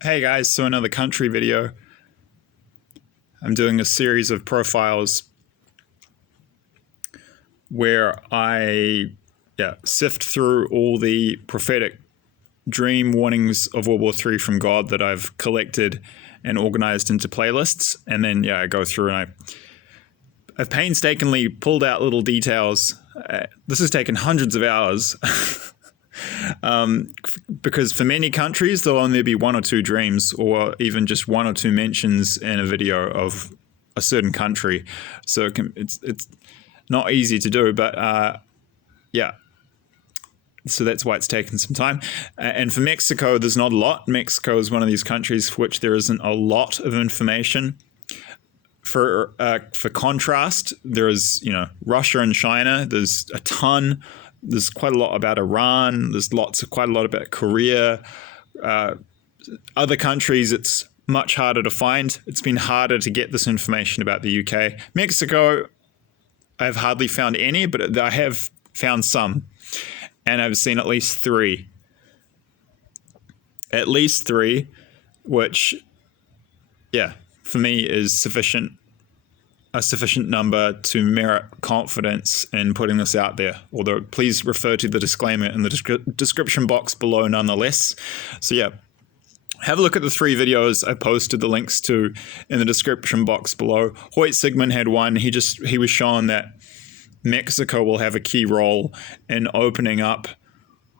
Hey guys, so another country video. I'm doing a series of profiles where I sift through all the prophetic dream warnings of World War III from God that I've collected and organized into playlists. And then I go through and I've painstakingly pulled out little details. This has taken hundreds of hours. Because for many countries, there'll only be one or two dreams or even just one or two mentions in a video of a certain country. So it's not easy to do, but so that's why it's taken some time. And for Mexico, there's not a lot. Mexico is one of these countries for which there isn't a lot of information. For contrast, there is, Russia and China. There's a ton. There's quite a lot about Iran. There's quite a lot about Korea. Other countries, it's much harder to find. It's been harder to get this information about the UK. Mexico, I've hardly found any, but I have found some. And I've seen at least three. Which, for me is a sufficient number to merit confidence in putting this out there. Although please refer to the disclaimer in the description box below nonetheless. So have a look at the three videos I posted the links to in the description box below. Hoyt Sigmund had one. He was shown that Mexico will have a key role in opening up,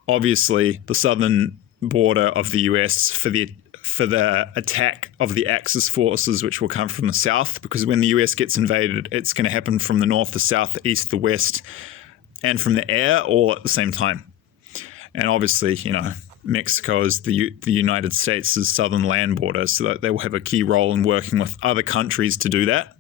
obviously, the southern border of the US for the attack of the Axis forces, which will come from the south, because when the US gets invaded, it's going to happen from the north, the south, the east, the west, and from the air all at the same time. And obviously, Mexico is the United States' southern land border, so that they will have a key role in working with other countries to do that.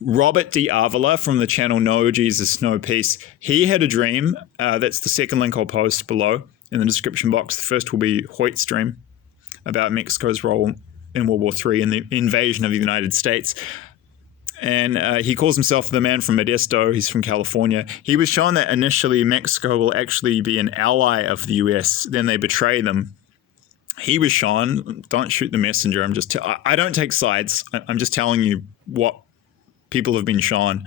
Robert D. Avila from the channel No Jesus, No Peace, he had a dream. That's the second link I'll post below in the description box. The first will be Hoyt's dream about Mexico's role in World War III and the invasion of the United States. And he calls himself the man from Modesto. He's from California. He was shown that initially Mexico will actually be an ally of the US. Then they betray them. He was shown, don't shoot the messenger. I don't take sides. I'm just telling you what people have been shown.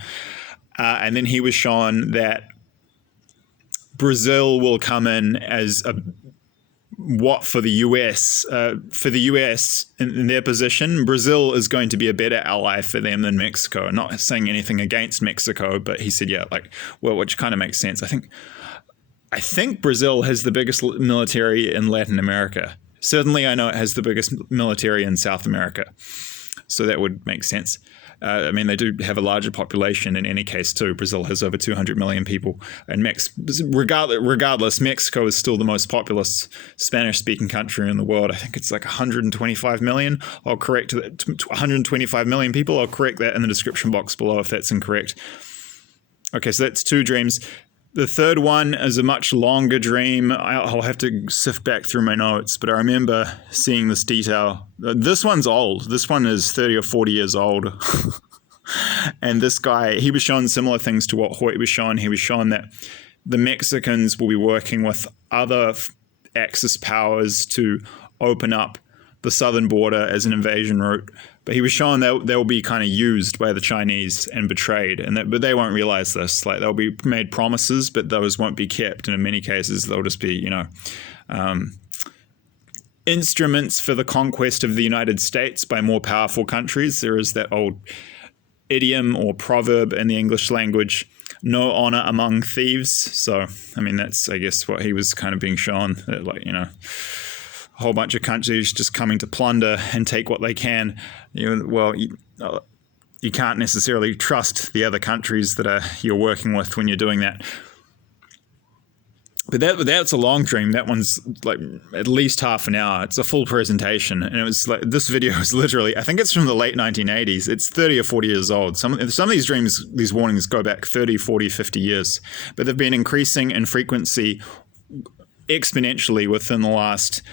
And then he was shown that Brazil will come in as for the US. For the US in their position, Brazil is going to be a better ally for them than Mexico. I'm not saying anything against Mexico, but he said, which kind of makes sense. I think Brazil has the biggest military in Latin America. Certainly, I know it has the biggest military in South America. So that would make sense. They do have a larger population in any case too. Brazil has over 200 million people. And regardless, Mexico is still the most populous Spanish-speaking country in the world. I think it's like 125 million. I'll correct that. 125 million people. I'll correct that in the description box below if that's incorrect. Okay, so that's two dreams. The third one is a much longer dream. I'll have to sift back through my notes, but I remember seeing this detail. This one's old. This one is 30 or 40 years old. And this guy, he was shown similar things to what Hoyt was shown. He was shown that the Mexicans will be working with other Axis powers to open up the southern border as an invasion route. But he was shown that they'll be kind of used by the Chinese and betrayed, but they won't realize this. Like, they'll be made promises, but those won't be kept. And in many cases, they'll just be, instruments for the conquest of the United States by more powerful countries. There is that old idiom or proverb in the English language, no honor among thieves. So, that's, I guess, what he was kind of being shown. That, a whole bunch of countries just coming to plunder and take what they can. You can't necessarily trust the other countries that you're working with when you're doing that. But that's a long dream. That one's like at least half an hour. It's a full presentation. And it was like, this video is literally, I think it's from the late 1980s. It's 30 or 40 years old. Some of these dreams, these warnings go back 30, 40, 50 years. But they've been increasing in frequency exponentially within the last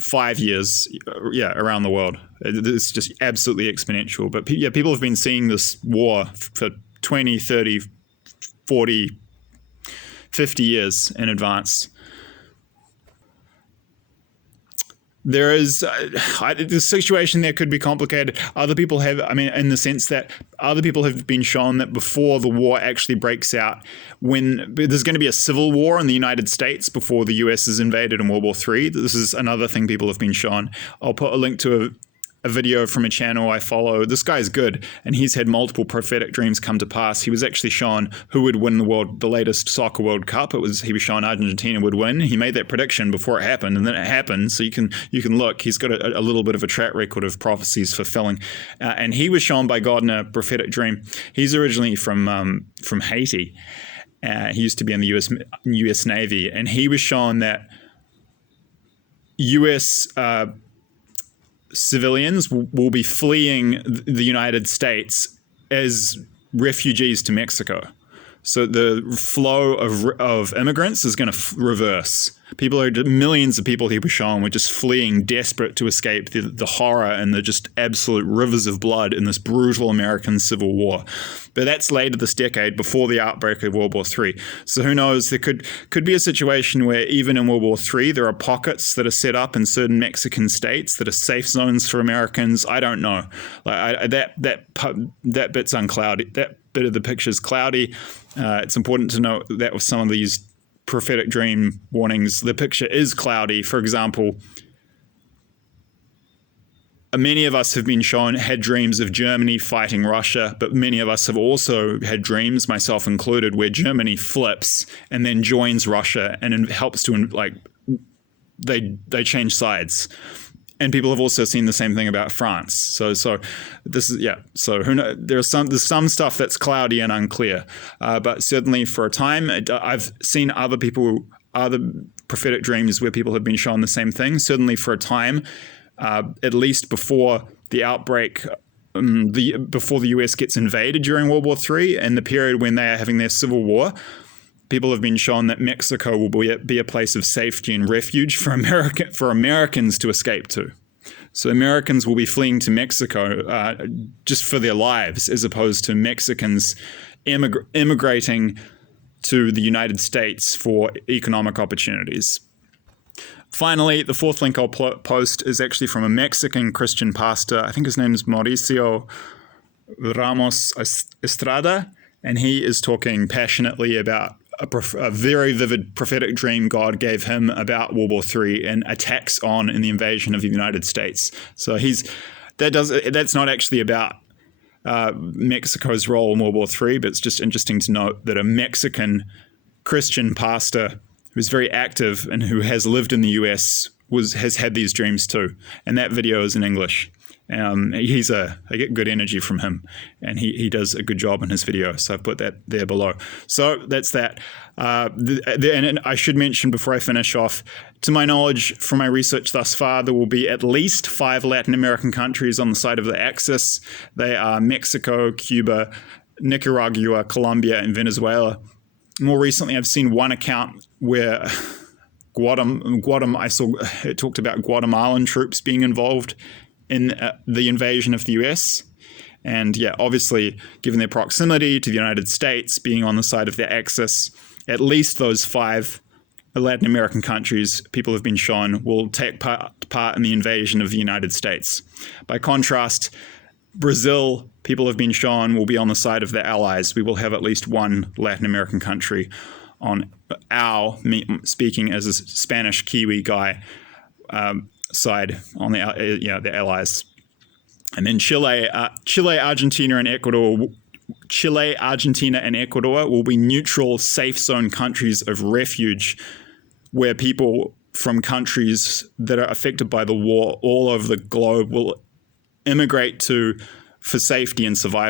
5 years, around the world. It's just absolutely exponential. But people have been seeing this war for 20, 30, 40, 50 years in advance. there is the situation there could be complicated. Other people have, I mean, in the sense that other people have been shown that before the war actually breaks out, when there's going to be a civil war in the United States before the US is invaded in World War III. This is another thing people have been shown. I'll put a link to a video from a channel I follow. This guy's good, and he's had multiple prophetic dreams come to pass. He was actually shown who would win the latest soccer World Cup. He was shown Argentina would win. He made that prediction before it happened, and then it happened. So you can look. He's got a little bit of a track record of prophecies fulfilling, and he was shown by God in a prophetic dream. He's originally from Haiti. He used to be in the U.S. Navy, and he was shown that U.S. Civilians will be fleeing the United States as refugees to Mexico. So the flow of immigrants is going to reverse. Millions of people he was shown were just fleeing, desperate to escape the horror and the just absolute rivers of blood in this brutal American Civil War. But that's later this decade, before the outbreak of World War III. So who knows? There could be a situation where even in World War III, there are pockets that are set up in certain Mexican states that are safe zones for Americans. I don't know. That bit's unclouded. That bit of the picture's cloudy. It's important to note that with some of these prophetic dream warnings, the picture is cloudy. For example, many of us have been shown, had dreams of Germany fighting Russia, but many of us have also had dreams, myself included, where Germany flips and then joins Russia and helps to, like, they change sides. And people have also seen the same thing about France. So this is, yeah. So who knows? There's some stuff that's cloudy and unclear. But certainly for a time, I've seen other prophetic dreams where people have been shown the same thing. Certainly for a time, at least before the outbreak, before the US gets invaded during World War III, and the period when they are having their civil war, people have been shown that Mexico will be a place of safety and refuge for Americans to escape to. So Americans will be fleeing to Mexico just for their lives, as opposed to Mexicans immigrating to the United States for economic opportunities. Finally, the fourth link I'll post is actually from a Mexican Christian pastor. I think his name is Mauricio Ramos Estrada, and he is talking passionately about a very vivid prophetic dream God gave him about World War III and attacks on in the invasion of the United States. So that's not actually about Mexico's role in World War III, but it's just interesting to note that a Mexican Christian pastor who's very active and who has lived in the US has had these dreams too. And that video is in English. I get good energy from him, and he does a good job in his video. So I've put that there below. So that's that. And I should mention before I finish off, to my knowledge, from my research thus far, there will be at least 5 Latin American countries on the side of the Axis. They are Mexico, Cuba, Nicaragua, Colombia, and Venezuela. More recently, I've seen one account where I saw it talked about Guatemalan troops being involved in the invasion of the US. And yeah, obviously, given their proximity to the United States, being on the side of the Axis, at least those 5 Latin American countries, people have been shown, will take part in the invasion of the United States. By contrast, Brazil, people have been shown, will be on the side of the Allies. We will have at least one Latin American country on speaking as a Spanish Kiwi guy, side on the Allies. And then Chile, Argentina, and Ecuador. Chile, Argentina, and Ecuador will be neutral, safe zone countries of refuge, where people from countries that are affected by the war all over the globe will immigrate to for safety and survival.